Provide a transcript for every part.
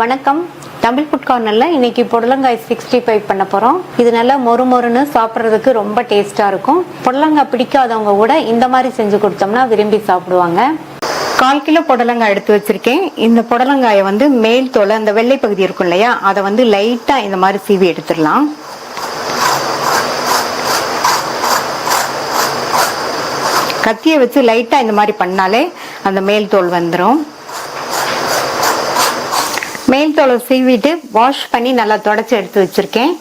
வணக்கம். தமிழ் ஃபுட் கார்னரில் இன்னைக்கு புடலங்காய் 65 பண்ண போகிறோம். இது நல்லா மொறு மொறுன்னு சாப்பிட்றதுக்கு ரொம்ப டேஸ்ட்டாக இருக்கும். புடலங்காய் பிடிக்காதவங்க கூட இந்த மாதிரி செஞ்சு கொடுத்தோம்னா விரும்பி சாப்பிடுவாங்க. 1/4 கிலோ புடலங்காய் எடுத்து வச்சிருக்கேன். இந்த புடலங்காயை மேல் தோலை அந்த வெள்ளை பகுதி இருக்கும் இல்லையா, அதை லைட்டாக இந்த மாதிரி சீவி எடுத்துடலாம். கத்தியை வச்சு லைட்டாக இந்த மாதிரி பண்ணாலே அந்த மேல் தோல் வந்துடும். மேல் தோலை சீவிட்டு வாஷ் பண்ணி நல்லா தொடச்சி எடுத்து வச்சிருக்கேன்.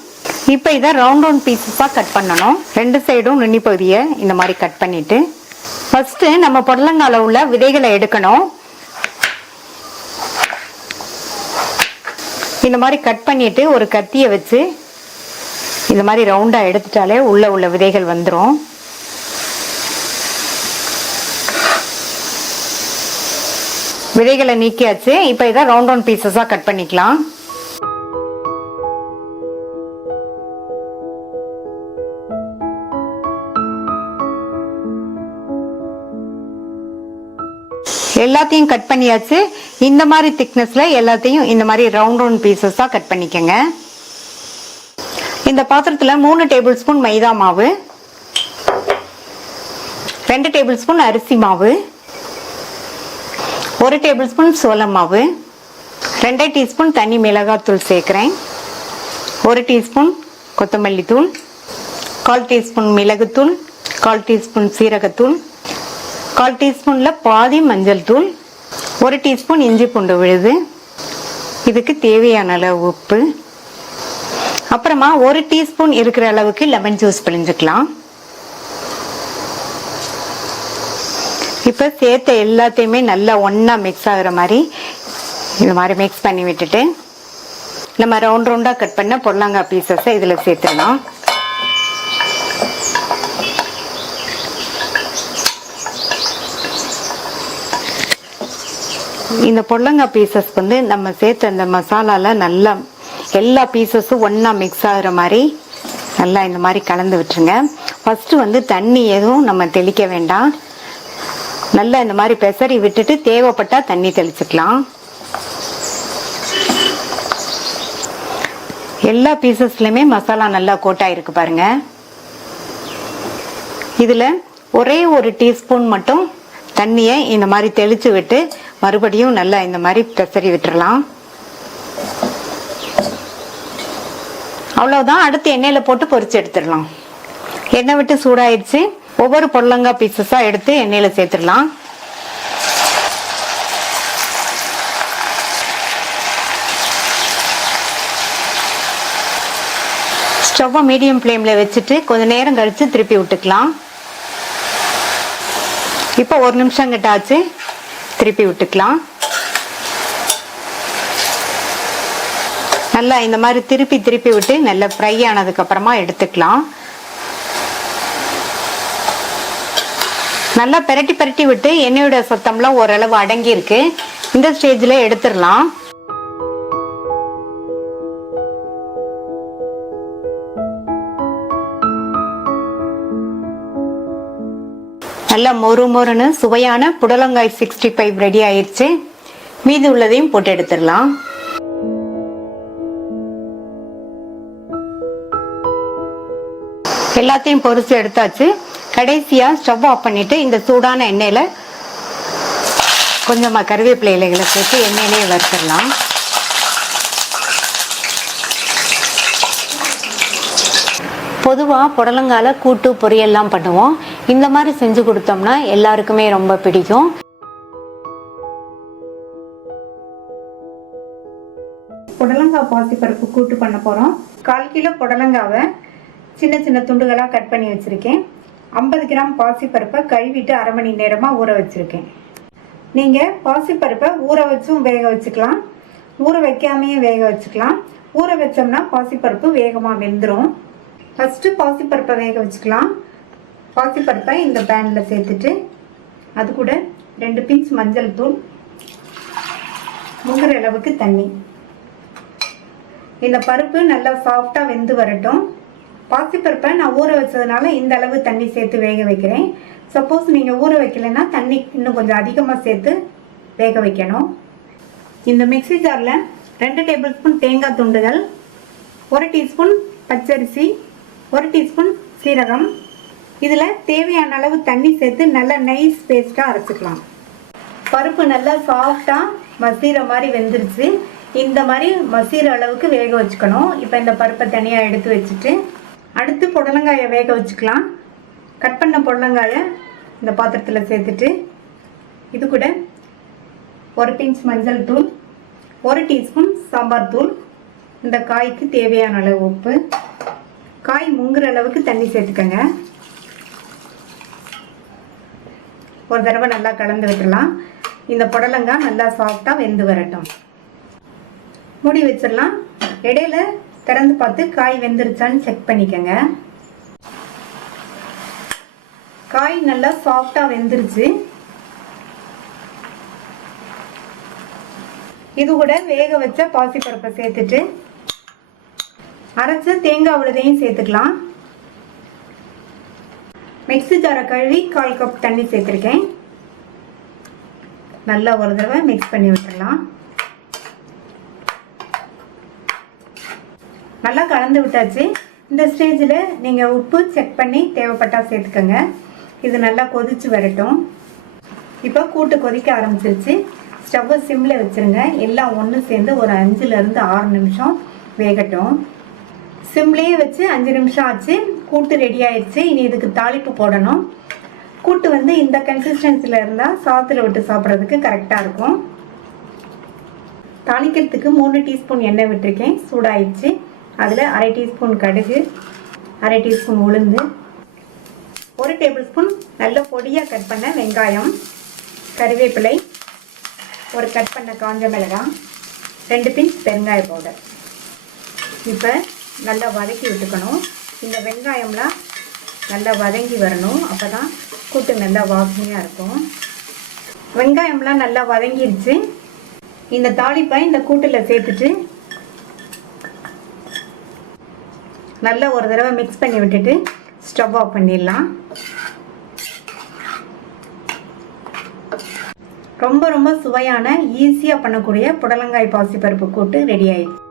இப்போ இதை ரவுண்ட் பீசஸாக கட் பண்ணணும். 2 சைடும் நுனி பகுதியை இந்த மாதிரி கட் பண்ணிட்டு ஃபர்ஸ்ட் நம்ம புடலங்கால உள்ள விதைகளை எடுக்கணும். இந்த மாதிரி கட் பண்ணிட்டு ஒரு கத்தியை வச்சு இந்த மாதிரி ரவுண்டா எடுத்துட்டாலே உள்ள விதைகள் வந்துடும். விதைகளை நீக்கியாச்சு. இப்போ இதை ரவுண்ட் பீசஸா கட் பண்ணிக்கலாம். எல்லாத்தையும் கட் பண்ணியாச்சு. இந்த மாதிரி திக்னஸ்ல எல்லாத்தையும் இந்த மாதிரி ரவுண்ட் பீசஸா கட் பண்ணிக்கங்க. இந்த பாத்திரத்துல 3 டேபிள் ஸ்பூன் மைதா மாவு, 2 டேபிள் ஸ்பூன் அரிசி மாவு, 1 டேபிள் ஸ்பூன் சோளம் மாவு, 2 டீஸ்பூன் தனி மிளகாத்தூள் சேர்க்கிறேன், 1 டீஸ்பூன் கொத்தமல்லி தூள், 1/4 டீஸ்பூன் மிளகுத்தூள், 1/4 டீஸ்பூன் சீரகத்தூள், 1/4 டீஸ்பூன்ல பாதி மஞ்சள் தூள், 1 டீஸ்பூன் இஞ்சி பூண்டு விழுது, இதுக்கு தேவையான அளவு உப்பு, அப்புறமா 1 டீஸ்பூன் இருக்கிற அளவுக்கு லெமன் ஜூஸ் பிழிஞ்சுக்கலாம். இப்போ சேர்த்த எல்லாத்தையுமே நல்லா ஒன்றா மிக்ஸ் ஆகுற மாதிரி இது மாதிரி மிக்ஸ் பண்ணி விட்டுட்டு நம்ம ரவுண்டாக கட் பண்ண புடலங்காய் பீசஸை இதில் சேர்த்துடலாம். இந்த புடலங்காய் பீசஸ் நம்ம சேர்த்த அந்த மசாலால நல்லா எல்லா பீசஸும் ஒன்றா மிக்ஸ் ஆகுற மாதிரி நல்லா இந்த மாதிரி கலந்து விட்டுருங்க. ஃபர்ஸ்ட் தண்ணி எதுவும் நம்ம தெளிக்க வேண்டாம். நல்லா இந்த மாதிரி பெசரி விட்டுட்டு தேவைப்பட்டா தண்ணி தெளிச்சுக்கலாம். எல்லா பீசஸ்லயுமே மசாலா நல்லா கோட் ஆயிருக்கு பாருங்க. இதுல ஒரே 1 டீஸ்பூன் மட்டும் தண்ணியை இந்த மாதிரி தெளிச்சு விட்டு மறுபடியும் நல்லா இந்த மாதிரி பெசரி விட்டுறலாம். அவ்வளவுதான். அடுத்து எண்ணெயில போட்டு பொரிச்சு எடுத்துடலாம். எண்ணெய் விட்டு சூடாயிடுச்சு. ஒவ்வொரு புடலங்காய் பீசஸா எடுத்து எண்ணெயில சேர்த்துடலாம். ஸ்டவ்வை மீடியம் ஃப்ளேம்ல வச்சுட்டு கொஞ்ச நேரம் கழிச்சு திருப்பி விட்டுக்கலாம். இப்போ 1 நிமிஷம் கிட்ட ஆச்சு. திருப்பி விட்டுக்கலாம். நல்லா இந்த மாதிரி திருப்பி விட்டு நல்லா ஃப்ரை ஆனதுக்கு அப்புறமா எடுத்துக்கலாம். நல்லா பெரட்டி விட்டு எண்ணெயோட சத்தம்லாம் ஓரளவு அடங்கி இருக்கு. இந்த ஸ்டேஜ்ல எடுத்துடலாம். நல்லா மொறுன்னு சுவையான புடலங்காய் 65 ரெடி ஆயிடுச்சு. மீதி உள்ளதையும் போட்டு எடுத்துடலாம். எல்லாத்தையும் பொரிச்சு எடுத்தாச்சு. கடைசியா ஸ்டவ் ஆஃப் பண்ணிட்டு இந்த சூடான எண்ணெயில கொஞ்சமா கருவேப்பிலை இலைகளை சேர்த்து எண்ணெயிலேயே வறுத்துடலாம். பொதுவா புடலங்கால கூட்டு பொரியல்லாம் பண்ணுவோம். இந்த மாதிரி செஞ்சு கொடுத்தோம்னா எல்லாருக்குமே ரொம்ப பிடிக்கும். புடலங்காய் பாசிப்பருப்பு கூட்டு பண்ண போறோம். 1/4 கிலோ புடலங்காவை சின்ன துண்டுகளா கட் பண்ணி வச்சிருக்கேன். 50 கிராம் பாசிப்பருப்பை கழுவிட்டு 1/2 மணி நேரமா ஊற வச்சிருக்கேன். நீங்க பாசிப்பருப்பை ஊற வச்சும் வேக வச்சுக்கலாம், ஊற வைக்காமையும் வேக வச்சுக்கலாம். ஊற வச்சோம்னா பாசிப்பருப்பு வேகமா வெந்துடும். ஃபர்ஸ்ட் பாசிப்பருப்பை வேக வச்சுக்கலாம். பாசிப்பருப்பை இந்த பேன்ல சேர்த்துட்டு அது கூட 2 பிஞ்ச் மஞ்சள் தூள், முங்குற அளவுக்கு தண்ணி. இந்த பருப்பு நல்லா சாஃப்டா வெந்து வரட்டும். பாசிப்பருப்பை நான் ஊற வச்சதுனால இந்த அளவு தண்ணி சேர்த்து வேக வைக்கிறேன். சப்போஸ் நீங்க ஊற வைக்கலைன்னா தண்ணி இன்னும் கொஞ்சம் அதிகமாக சேர்த்து வேக வைக்கணும். இந்த மிக்ஸி ஜாரில் 2 டேபிள் ஸ்பூன் தேங்காய் துண்டுகள், 1 டீஸ்பூன் பச்சரிசி, 1 டீஸ்பூன் சீரகம். இதில் தேவையான அளவு தண்ணி சேர்த்து நல்லா நைஸ் பேஸ்ட்டாக அரைச்சிக்கலாம். பருப்பு நல்லா சாஃப்டாக மசீர மாதிரி வெந்துருச்சு. இந்த மாதிரி மசீர அளவுக்கு வேக வச்சுக்கணும். இப்போ இந்த பருப்பை தனியாக எடுத்து வச்சுட்டு அடுத்து புடலங்காயை வேக வச்சுக்கலாம். கட் பண்ண புடலங்காயை இந்த பாத்திரத்தில் சேர்த்துட்டு இது கூட 1 பிஞ்ச் மஞ்சள் தூள், 1 டீஸ்பூன் சாம்பார் தூள், இந்த காய்க்கு தேவையான அளவு உப்பு, காய் முங்குற அளவுக்கு தண்ணி சேர்த்துக்கங்க. ஒரு தடவை நல்லா கலந்து விட்டுடலாம். இந்த புடலங்காய் நல்லா சாஃப்டாக வெந்து வரட்டும். மூடி வச்சிடலாம். இடையில திறந்து பார்த்து காய் வெந்துருச்சான்னு செக் பண்ணிக்கோங்க. காய் நல்லா சாஃப்டாக வெந்துருச்சு. இது கூட வேக வச்ச பாசிப்பருப்பை சேர்த்துட்டு அரைச்ச தேங்காய் விழுதையும் சேர்த்துக்கலாம். மிக்ஸி ஜாரை கழுவி 1/4 கப் தண்ணி சேர்த்துருக்கேன். நல்லா ஒரு தடவை மிக்ஸ் பண்ணி விட்டுடலாம். நல்லா கலந்து விட்டாச்சு. இந்த ஸ்டேஜில் நீங்கள் உப்பு செக் பண்ணி தேவைப்பட்டால் சேர்த்துக்கோங்க. இது நல்லா கொதிச்சு வரட்டும். இப்போ கூட்டு கொதிக்க ஆரம்பிச்சிருச்சு. ஸ்டவ்வை சிம்மில் வச்சுருங்க. எல்லாம் ஒன்று சேர்ந்து ஒரு 5லேருந்து 6 நிமிஷம் வேகட்டும். சிம்லேயே வச்சு 5 நிமிஷம் ஆச்சு. கூட்டு ரெடி ஆயிடுச்சு. இனி இதுக்கு தாளிப்பு போடணும். கூட்டு இந்த கன்சிஸ்டன்சியில் இருந்தால் சாத்தில் விட்டு சாப்பிட்றதுக்கு கரெக்டாக இருக்கும். தாளிக்கிறதுக்கு 3 டீஸ்பூன் எண்ணெய் விட்டுருக்கேன். சூடாயிடுச்சு. அதில் 1/2 டீஸ்பூன் கடுகு, 1/2 டீஸ்பூன் உளுந்து, 1 டேபிள் ஸ்பூன் நல்ல பொடியாக கட் பண்ண வெங்காயம், கறிவேப்பிலை, ஒரு கட் பண்ண காஞ்ச மிளகாய், 2 பிஞ்ச் பெருங்காய பவுடர். இப்போ நல்லா வதக்கி விட்டுக்கணும். இந்த வெங்காயம்லாம் நல்லா வதங்கி வரணும். அப்போ தான் கூட்டு நல்லா வாசனையாக இருக்கும். வெங்காயம்லாம் நல்லா வதங்கிடுச்சு. இந்த தாளிப்பை இந்த கூட்டில் சேர்த்துட்டு நல்லா ஒரு தடவை மிக்ஸ் பண்ணி விட்டுட்டு ஸ்டவ் ஆஃப் பண்ணிடலாம். ரொம்ப ரொம்ப சுவையான ஈஸியாக பண்ணக்கூடிய புடலங்காய் பாசிப்பருப்பு கூட்டு ரெடி ஆயிடுச்சு.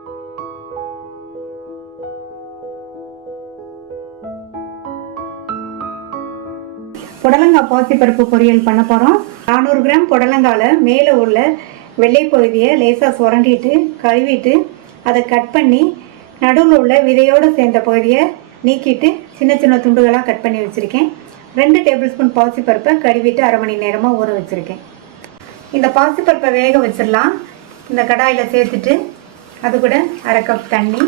புடலங்காய் பாசிப்பருப்பு பொரியல் பண்ண போகிறோம். 400 கிராம் புடலங்காயில் மேலே உள்ள வெள்ளை பகுதியை லேசாக சுரண்டிட்டு கழுவிட்டு அதை கட் பண்ணி நடுவில் உள்ள விதையோடு சேர்ந்த பகுதியை நீக்கிட்டு சின்ன சின்ன துண்டுகளாக கட் பண்ணி வச்சுருக்கேன். 2 டேபிள் ஸ்பூன் பாசிப்பருப்பை கழுவிட்டு 1/2 மணி நேரமாக ஊற வச்சுருக்கேன். இந்த பாசிப்பருப்பை வேக வச்சிடலாம். இந்த கடாயில் சேர்த்துட்டு அது கூட 1/2 கப் தண்ணி,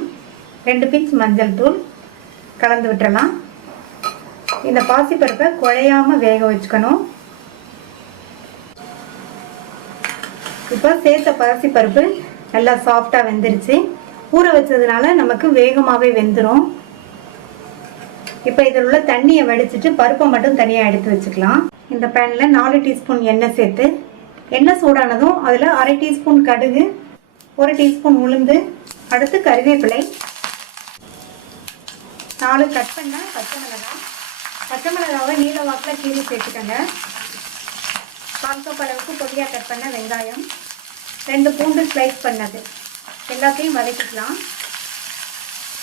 2 பிஞ்ச் மஞ்சள் தூள் கலந்து விட்டுறலாம். இந்த பாசிப்பருப்பை குழையாமல் வேக வச்சுக்கணும். இப்போ சேர்த்த பாசிப்பருப்பு நல்லா சாஃப்டாக வெந்துருச்சு. ஊற வச்சதுனால நமக்கு வேகமாகவே வெந்துடும். இப்போ இதில் உள்ள தண்ணியை வடிச்சிட்டு பருப்பை மட்டும் தனியாக எடுத்து வச்சுக்கலாம். இந்த பேனில் 4 டீஸ்பூன் எண்ணெய் சேர்த்து எண்ணெய் சூடானதும் அதில் 1/2 டீஸ்பூன் கடுகு, 1 டீஸ்பூன் உளுந்து, அடுத்து கறிவேப்பிலை, 4 கட் பண்ண பச்சை மிளகாய். பச்சை மிளகாவை நீல வாக்கில் கீழே சேர்த்துக்கங்க. 1/4 கப் அளவுக்கு பொடியாக கட் பண்ண வெங்காயம், 2 பூண்டு ஸ்லைஸ் பண்ணது எல்லாத்தையும் வதக்கிக்கலாம்.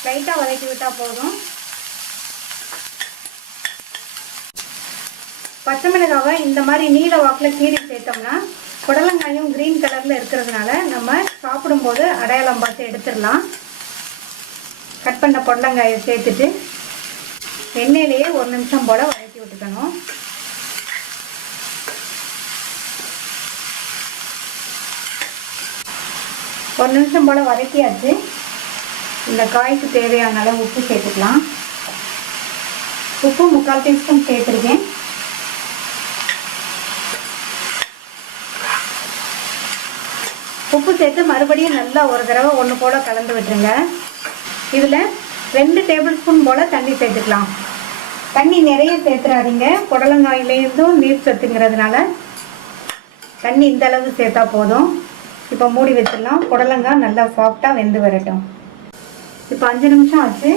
லைட்டாக வதக்கி விட்டால் போதும். பச்சை மிளகாவை இந்த மாதிரி நீல வாக்கில் கீறி சேர்த்தோம்னா புடலங்காயும் க்ரீன் கலரில் இருக்கிறதுனால நம்ம சாப்பிடும்போது அடையாளம் பார்த்து எடுத்துடலாம். கட் பண்ண புடலங்காயை சேர்த்துட்டு எண்ணெயிலேயே 1 நிமிஷம் போல் வதக்கி விட்டுக்கணும். ஒரு நிமிஷம் போல் வதக்கியாச்சு. இந்த காய்க்கு தேவையான அளவு உப்பு சேர்த்துக்கலாம். உப்பு 3/4 டீஸ்பூன் சேர்த்துருக்கேன். உப்பு சேர்த்து மறுபடியும் நல்லா ஒரு தடவை ஒன்று போல் கலந்து விட்டுருங்க. இதில் 2 டேபிள் ஸ்பூன் போல் தண்ணி சேர்த்துக்கலாம். தண்ணி நிறைய சேர்த்துறாதீங்க. புடலங்காயிலேருந்தும் நீர் சத்துங்கிறதுனால தண்ணி இந்த அளவு சேர்த்தா போதும். இப்போ மூடி வச்சிடலாம். புடலங்காய் நல்லா சாஃப்டாக வெந்து வரட்டும். இப்போ 5 நிமிஷம் ஆச்சு.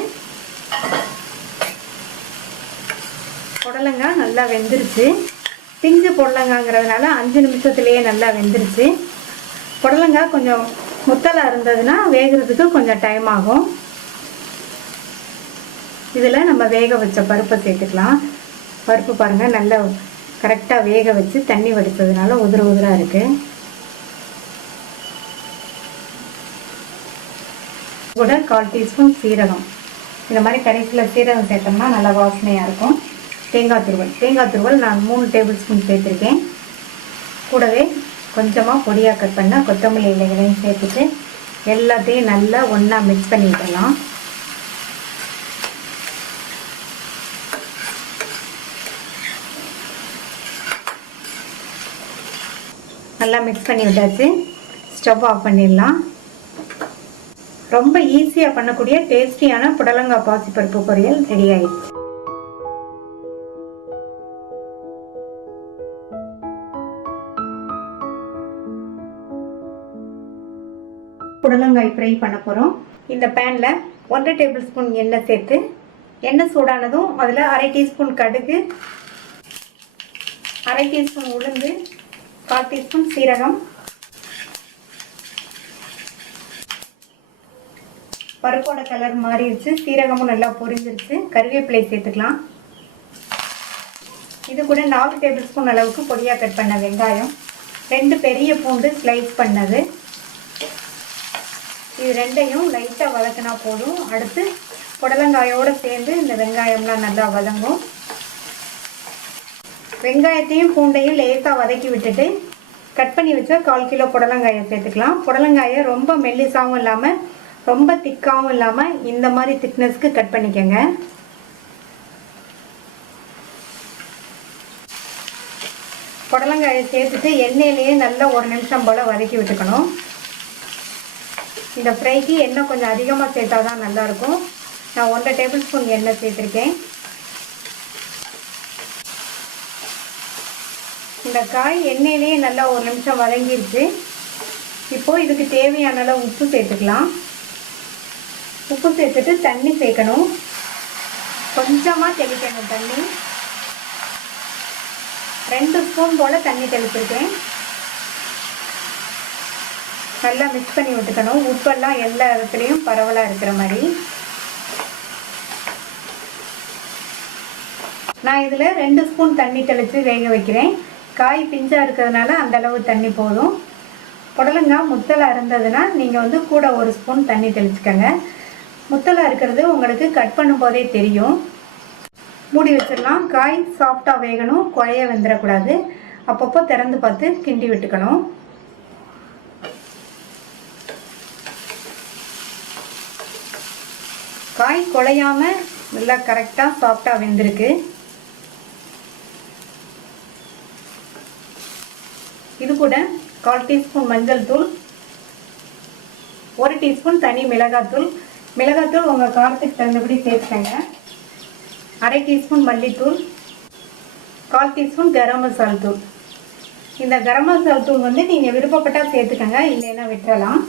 புடலங்காய் நல்லா வெந்துருச்சு. பிஞ்சு புடலங்காய்ங்கிறதுனால 5 நிமிஷத்துலேயே நல்லா வெந்துருச்சு. புடலங்காய் கொஞ்சம் முத்தலா இருந்ததுன்னா வேகிறதுக்கு கொஞ்சம் டைம் ஆகும். இதில் நம்ம வேக வச்ச பருப்பை சேர்த்துக்கலாம். பருப்பு பாருங்கள் நல்லா கரெக்டாக வேக வச்சு தண்ணி வடித்ததுனால உதிர உதிராக இருக்குது. கூட 1/4 டீஸ்பூன் சீரகம். இந்த மாதிரி கடைசியில் சீரகம் சேர்த்தோம்னா நல்லா வாசனையாக இருக்கும். தேங்காய் துருவல் நான் 3 டேபிள் ஸ்பூன் சேர்த்துருக்கேன். கூடவே கொஞ்சமாக பொடியாக கட் பண்ண கொத்தமல்லி இலைகளையும் சேர்த்துட்டு எல்லாத்தையும் நல்லா ஒன்றா மிக்ஸ் பண்ணி விடலாம். நல்லா மிக்ஸ் பண்ணி விட்டாச்சு. ஸ்டவ் ஆஃப் பண்ணிடலாம். ரொம்ப ஈஸியாக பண்ணக்கூடிய டேஸ்டியான புடலங்காய் பாசிப்பருப்பு பொரியல் ரெடி ஆயிடுச்சு. புடலங்காய் ஃப்ரை பண்ண போகிறோம். இந்த பேனில் 1 டேபிள் ஸ்பூன் எண்ணெய் சேர்த்து, எண்ணெய் சூடானதும் அதில் 1/2 டீஸ்பூன் கடுகு, 1/2 டீஸ்பூன் உளுந்து, 1/4 டீஸ்பூன் சீரகம், பருப்போட கலர் மாறிடுச்சு, சீரகமும் நல்லா பொரிஞ்சிருச்சு. கருவேப்பிலை சேர்த்துக்கலாம். இது கூட 4 டேபிள் ஸ்பூன் அளவுக்கு பொடியாக கட் பண்ண வெங்காயம், 2 பெரிய பூண்டு ஸ்லைஸ் பண்ணது, இது ரெண்டையும் லைட்டாக வதக்கினா போதும். அடுத்து புடலங்காயோடு சேர்ந்து இந்த வெங்காயம்லாம் நல்லா வதங்கும். வெங்காயத்தையும் பூண்டையும் லேசாக வதக்கி விட்டுட்டு கட் பண்ணி வச்சா 1/4 கிலோ புடலங்காயை சேர்த்துக்கலாம். புடலங்காயை ரொம்ப மெல்லிசாவும் இல்லாமல் ரொம்ப திக்காகவும் இல்லாமல் இந்த மாதிரி திக்னஸ்க்கு கட் பண்ணிக்கோங்க. புடலங்காயை சேர்த்துட்டு எண்ணெயிலேயே நல்லா 1 நிமிஷம் போல் வதக்கி விட்டுக்கணும். இந்த ஃப்ரைக்கு எண்ணெய் கொஞ்சம் அதிகமாக சேர்த்தா தான் நல்லாயிருக்கும். நான் 1 டேபிள் ஸ்பூன் எண்ணெய் சேர்த்துருக்கேன். இந்த காய் எண்ணெயிலேயே நல்லா 1 நிமிஷம் வதங்கிடுச்சு. இப்போது இதுக்கு தேவையான அளவு உப்பு சேர்த்துக்கலாம். உப்பு சேர்த்துட்டு தண்ணி சேர்க்கணும். கொஞ்சமாக தெளிக்கணும் தண்ணி. 2 ஸ்பூன் போல் தண்ணி தெளிச்சிருக்கேன். நல்லா மிக்ஸ் பண்ணி விட்டுக்கணும். உப்பெல்லாம் எல்லா இடத்துலையும் பரவலாக இருக்கிற மாதிரி. நான் இதில் 2 ஸ்பூன் தண்ணி தெளித்து வேக வைக்கிறேன். காய் பிஞ்சாக இருக்கிறதுனால அந்தளவு தண்ணி போதும். புடலங்காய் முத்தலாக இருந்ததுன்னா நீங்கள் கூட 1 ஸ்பூன் தண்ணி தெளிச்சுக்கோங்க. முத்தலாக இருக்கிறது உங்களுக்கு கட் பண்ணும்போதே தெரியும். மூடி வச்சிடலாம். காய் சாஃப்டாக வேகணும், குழைய வெந்துடக்கூடாது. அப்பப்போ திறந்து பார்த்து கிண்டி விட்டுக்கணும். காய் குழையாமல் நல்லா கரெக்டாக சாஃப்டாக வெந்திருக்கு. இது கூட 1/4 டீஸ்பூன் மஞ்சள் தூள், 1 டீஸ்பூன் தனி மிளகாத்தூள். மிளகாத்தூள் உங்கள் காரத்துக்கு தகுந்தபடி சேர்த்துக்கங்க. 1/2 டீஸ்பூன் மல்லித்தூள், 1/4 டீஸ்பூன் கரம் மசாலா தூள். இந்த கரம் மசாலா தூள் நீங்கள் விருப்பப்பட்டால் சேர்த்துக்கங்க, இல்லைன்னா விட்டுறலாம்.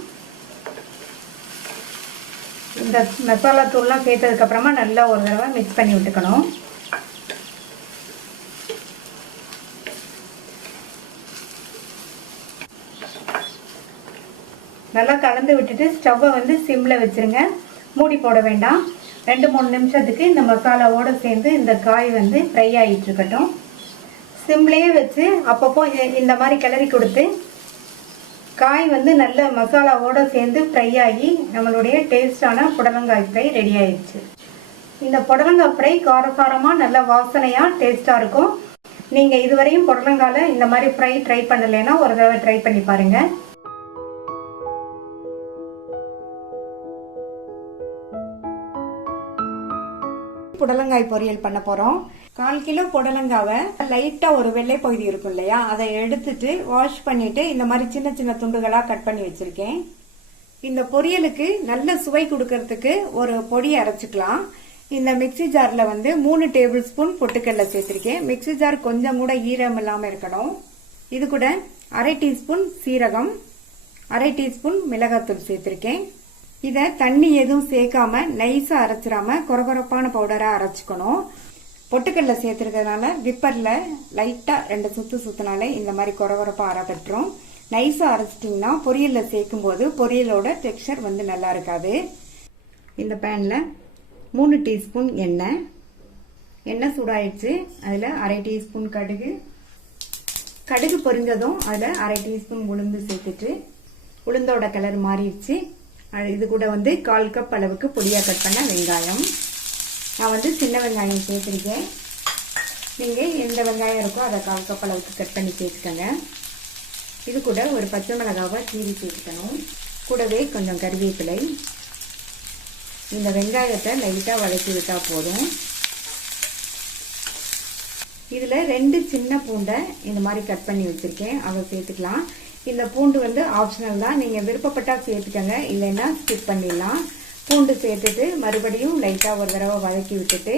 இந்த மசாலா தூள்லாம் சேர்த்ததுக்கப்புறமா நல்லா ஒரு தடவை மிக்ஸ் பண்ணி விட்டுக்கணும். நல்லா கலந்து விட்டுட்டு ஸ்டவ்வை சிம்மில் வச்சுருங்க. மூடி போட வேண்டாம். 2-3 நிமிஷத்துக்கு இந்த மசாலாவோடு சேர்ந்து இந்த காய் ஃப்ரை ஆகிட்டு இருக்கட்டும். சிம்லேயே வச்சு அப்பப்போ இந்த மாதிரி கிளறி கொடுத்து காய் நல்ல மசாலாவோடு சேர்ந்து ஃப்ரை ஆகி நம்மளுடைய டேஸ்டான புடலங்காய் ஃப்ரை ரெடி ஆயிடுச்சு. இந்த புடலங்காய் ஃப்ரை காரசாரமாக நல்ல வாசனையாக டேஸ்ட்டாக இருக்கும். நீங்கள் இதுவரையும் புடலங்காயில் இந்த மாதிரி ஃப்ரை ட்ரை பண்ணலைன்னா ஒரு தடவை ட்ரை பண்ணி பாருங்கள். புடலங்காய் பொரியல் பண்ண போகிறோம். 1/4 கிலோ புடலங்காவை லைட்டாக ஒரு வெள்ளை பகுதி இருக்கும் இல்லையா, அதை எடுத்துட்டு வாஷ் பண்ணிட்டு இந்த மாதிரி சின்ன சின்ன துண்டுகளாக கட் பண்ணி வச்சிருக்கேன். இந்த பொரியலுக்கு நல்ல சுவை கொடுக்கறதுக்கு ஒரு பொடி அரைச்சிக்கலாம். இந்த மிக்சி ஜாரில் 3 டேபிள் ஸ்பூன் பொட்டுக்கடலை சேர்த்திருக்கேன். மிக்சி ஜார் கொஞ்சம் கூட ஈரம் இல்லாமல் இருக்கணும். இது கூட 1/2 டீஸ்பூன் சீரகம், 1/2 டீஸ்பூன் மிளகாத்தூள் சேர்த்திருக்கேன். இதை தண்ணி எதுவும் சேர்க்காம நைஸா அரைச்சிடாம கொரகொரப்பான பவுடரா அரைச்சிக்கணும். பொட்டுக்கடலை சேர்த்துருக்கிறதுனால விப்பரில் லைட்டாக 2 சுத்து சுத்தினாலே இந்த மாதிரி கொரகொரப்பா அரைப்பட்டுரும். நைஸாக அரைச்சிட்டிங்கன்னா பொரியலில் சேர்க்கும் போது பொரியலோட டெக்ஸ்சர் வந்து நல்லா இருக்காது. இந்த பேனில் 3 டீஸ்பூன் எண்ணெய் சூடாயிடுச்சு. அதில் அரை டீஸ்பூன் கடுகு பொரிஞ்சதும் அதில் அரை டீஸ்பூன் உளுந்து சேர்த்துட்டு உளுந்தோட கலர் மாறிடுச்சு. இது கூட வந்து 1/4 கப் அளவுக்கு பொடியாக கட் பண்ண வெங்காயம். நான் வந்து சின்ன வெங்காயம் சேர்த்துருக்கேன். நீங்கள் எந்த வெங்காயம் இருக்கோ அதை 1/4 கப் அளவுக்கு கட் பண்ணி சேர்த்துக்கோங்க. இது கூட ஒரு பச்சை மிளகாவை கீறி சேர்த்துக்கணும். கூடவே கொஞ்சம் கறிவேப்பிலை. இந்த வெங்காயத்தை லைட்டாக வதக்கி விட்டால் போதும். இதில் 2 சின்ன பூண்டை இந்த மாதிரி கட் பண்ணி வச்சுருக்கேன், அதை சேர்த்துக்கலாம். இந்த பூண்டு வந்து ஆப்ஷனல் தான், நீங்கள் விருப்பப்பட்டால் சேர்த்துக்கோங்க, இல்லைன்னா ஸ்கிப் பண்ணிடலாம். பூண்டு சேர்த்துட்டு மறுபடியும் லைட்டாக ஒரு தடவை வதக்கி விட்டுட்டு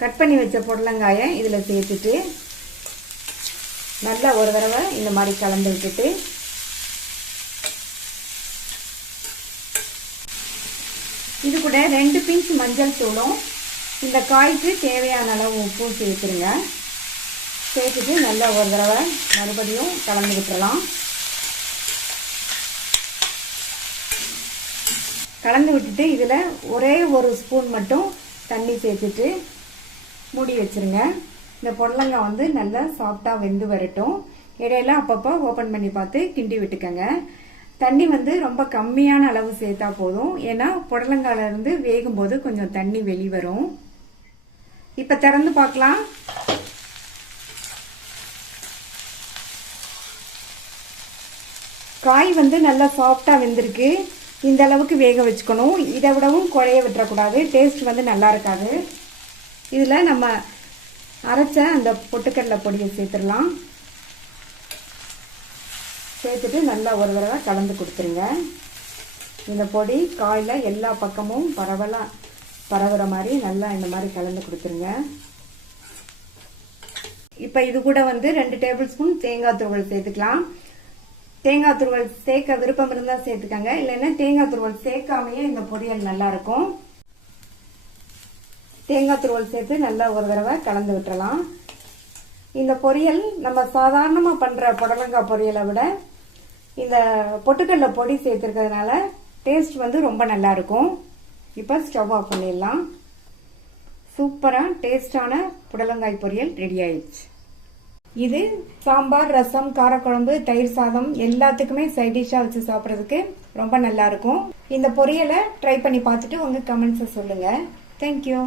கட் பண்ணி வச்ச புடலங்காயை இதில் சேர்த்துட்டு நல்லா ஒரு தடவை இந்த மாதிரி கலந்து விட்டுட்டு இது கூட 2 பிஞ்ச் மஞ்சள் தூளும் இந்த காய்க்கு தேவையான அளவு உப்பும் சேர்த்துருங்க. சேர்த்துட்டு நல்லா ஒரு தடவை மறுபடியும் கலந்து விட்டுறலாம். கலந்து விட்டுட்டு இதில் ஒரே ஒரு ஸ்பூன் மட்டும் தண்ணி சேர்த்துட்டு மூடி வச்சுருங்க. இந்த புடலங்காய் வந்து நல்லா சாஃப்டாக வெந்து வரட்டும். இடையில அப்பப்போ ஓப்பன் பண்ணி பார்த்து கிண்டி விட்டுக்கோங்க. தண்ணி வந்து ரொம்ப கம்மியான அளவு சேர்த்தா போதும், ஏன்னா புடலங்காயில இருந்து வேகும் போது கொஞ்சம் தண்ணி வெளிவரும். இப்போ திறந்து பார்க்கலாம். காய் வந்து நல்லா சாஃப்டாக வெந்திருக்கு. இந்த அளவுக்கு வேக வச்சுக்கணும். இதை விடவும் குழைய விட்டுறக்கூடாது, டேஸ்ட் வந்து நல்லா இருக்காது. இதில் நம்ம அரைச்ச அந்த பொட்டுக்கடலை பொடியை சேர்த்துடலாம். சேர்த்துட்டு நல்லா ஒரு தடவை கலந்து கொடுத்துருங்க. இந்த பொடி காயில் எல்லா பக்கமும் பரவுற மாதிரி நல்லா இந்த மாதிரி கலந்து கொடுத்துருங்க. இப்போ இது கூட வந்து 2 டேபிள் ஸ்பூன் தேங்காய் துருவல் சேர்த்துக்கலாம். தேங்காய் துருவல் சேர்க்க விருப்பம் இருந்தால் சேர்த்துக்கங்க, இல்லைன்னா தேங்காய் துருவல் சேர்க்காமையே இந்த பொரியல் நல்லா இருக்கும். தேங்காய் துருவல் சேர்த்து நல்லா ஒரு தடவை கலந்து விட்டுறலாம். இந்த பொரியல் நம்ம சாதாரணமாக பண்ணுற புடலங்காய் பொரியலை விட இந்த பொட்டுக்கடலை பொடி சேர்த்துருக்கிறதுனால டேஸ்ட் வந்து ரொம்ப நல்லா இருக்கும். இப்போ ஸ்டவ் ஆஃப் பண்ணிடலாம். சூப்பராக டேஸ்டான புடலங்காய் பொரியல் ரெடி ஆயிடுச்சு. இது சாம்பார், ரசம், காரக்குழம்பு, தயிர் சாதம் எல்லாத்துக்குமே சைட் டிஷ்ஷாக வச்சு சாப்பிட்றதுக்கு ரொம்ப நல்லா இருக்கும். இந்த பொரியலை ட்ரை பண்ணி பார்த்துட்டு உங்கள் கமெண்ட்ஸை சொல்லுங்கள். தேங்க்யூ.